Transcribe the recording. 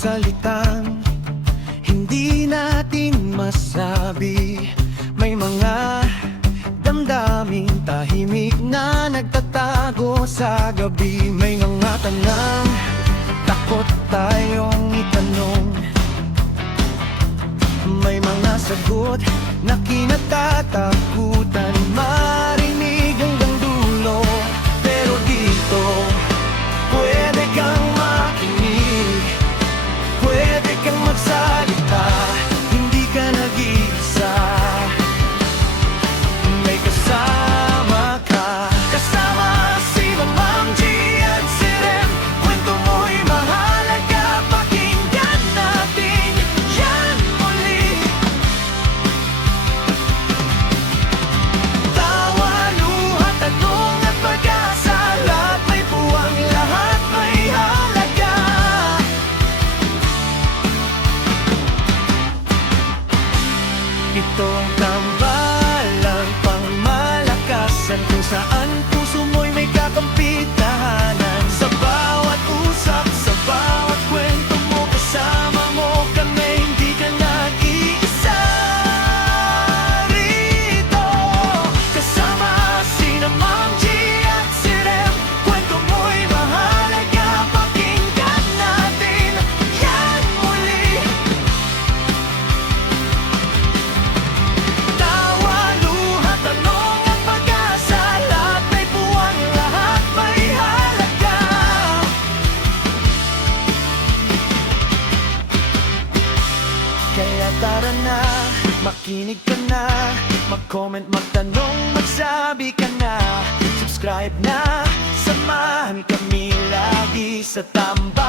salitang hindi natin masabi. May mga damdaming tahimik na nagtatago sa gabi. May mga tanang takot tayong itanong. May mga sagot na kinatatakutan marinig hanggang dulo. Pero dito, pwede kang makinig, pwede kang magsalita, hindi ka nag-iisa. May kasama ka, kasama si Mamang G at si Rem. Kwento mo'y mahalaga, pakinggan natin yan muli. Tawa, luha, tanong at pag-asa, lahat may buwang, lahat may halaga. Ito ang tambalang pangmalakasan, kung saan puso mo'y may kakampi tahanan. Sa bawat usap, sa bawat kwento mo, kasama mo kami, hindi ka nag-iisa. Rito, kasama sina Ma'am G at si Rem. Kwento mo'y mahalaga, pakinggan natin yan muli. Tawa, luha, tanong at pag-asa, lahat may buwang, lahat may halaga. Kaya tara na, makinig ka na, mag-comment, magtanong, magsabi ka na. Subscribe na, samahan kami lagi sa Tambay.